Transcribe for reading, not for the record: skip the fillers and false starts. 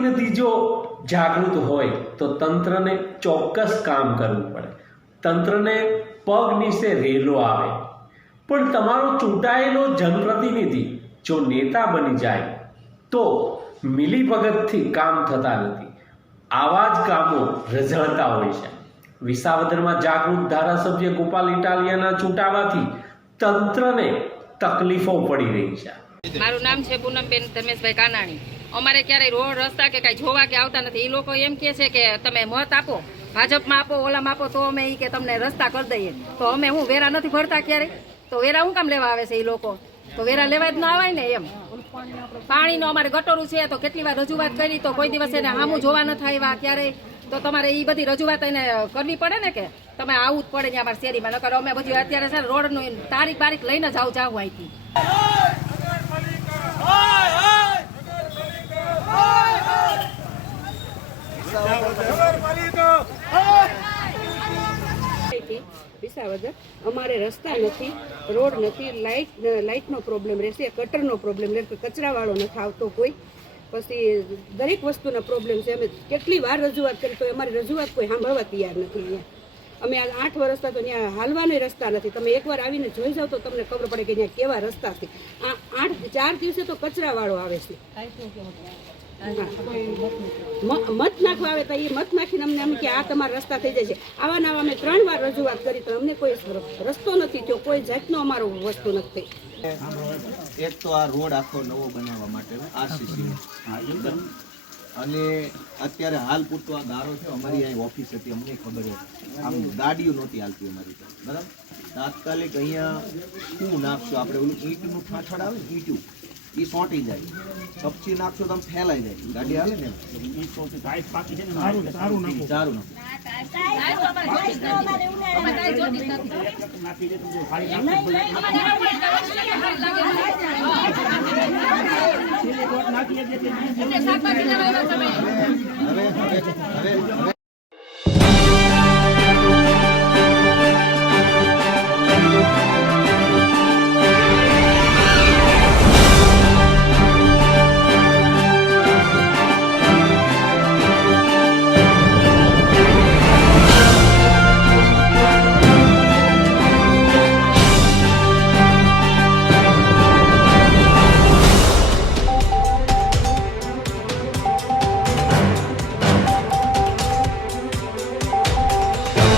જનપ્રતિનિધિ જો જાગૃત હોય તો તંત્રને ચોક્કસ કામ કરવું પડે, તંત્રને પગ નીચે રેલો આવે, પણ તમારો ચૂંટાયેલો જનપ્રતિનિધિ જો નેતા બની જાય તો મિલીભગતથી કામ થતા નથી, આવા જ કામો રઝળતા હોય છે। વિસાવદરમાં જાગૃત ધારાસભ્ય ગોપાલ ઇટાલિયાના ચૂંટાવાથી તંત્રને તકલીફો પડી રહી છે। મારું નામ છે પૂનમબેન ધર્મેશભાઈ કાનાણી। અમારે ક્યારેય રોડ રસ્તા કે કાંઈ જોવા કે આવતા નથી। એ લોકો એમ કહે છે કે તમે મત આપો, ભાજપમાં આપો, ઓલામાં આપો તો અમે કે તમને રસ્તા કરી દઈએ। તો અમે હું વેરા નથી ભરતા ક્યારેય, તો વેરા હું કામ લેવા આવે છે એ લોકો? તો વેરા લેવા જ ના આવાય ને એમ। પાણીનો અમારે ગટોરું છે તો કેટલી વાર રજૂઆત કરી તો કોઈ દિવસ એને સામું જોવા નથી આવ્યા ક્યારેય। તો તમારે એ બધી રજૂઆત એને કરવી પડે ને કે તમે આવવું જ પડે ને અમારા શેરીમાં, નકર અમે બધી અત્યારે છે રોડનું તારીખ બારીખ લઈને જ જાવ અહીંથી। વિસાવદર અમારે રસ્તા નથી, રોડ નથી, લાઇટનો પ્રોબ્લેમ રહેશે, ગટરનો પ્રોબ્લેમ રહેશે, કચરાવાળો નથી આવતો કોઈ, પછી દરેક વસ્તુના પ્રોબ્લેમ છે। અમે કેટલી વાર રજૂઆત કરી તો અમારી રજૂઆત કોઈ સાંભળવા તૈયાર નથી। અહીંયા અમે 8 વર્ષથી તો ત્યાં હાલવાના રસ્તા નથી। તમે એકવાર આવીને જોઈ જાઓ તો તમને ખબર પડે કે ત્યાં કેવા રસ્તા છે। આ 4 દિવસે તો કચરાવાળો આવે છે। મત નાખવા આવે તો એ મત નાખીને અમને એમ કે આ તમારા રસ્તા થઈ જાય છે। આવા નવા અમે 3 વાર રજૂઆત કરી તો અમને કોઈ રસ્તો નથી થયો, કોઈ જાતનો અમારો વસ્તુ નથી। એક તો આ રોડ આખો નવો બનાવવા માટે આરસીસી અને અત્યારે હાલ પૂરતો આ ગારો છે, અમારી અહીં ઓફિસ હતી, અમને ખબર હતી આમ ગાડીઓ નહોતી હાલતી અમારી તો, બરાબર। તાત્કાલિક અહીંયા શું નાખશો આપણે, ઓલું ઈંટનું ઠાઠડ આવે ને ઈંટું, એ સોંટી જાય, કપચી નાખશો તો આમ ફેલાઈ જાય, ગાડી આવે ને સારું નાખું। હવે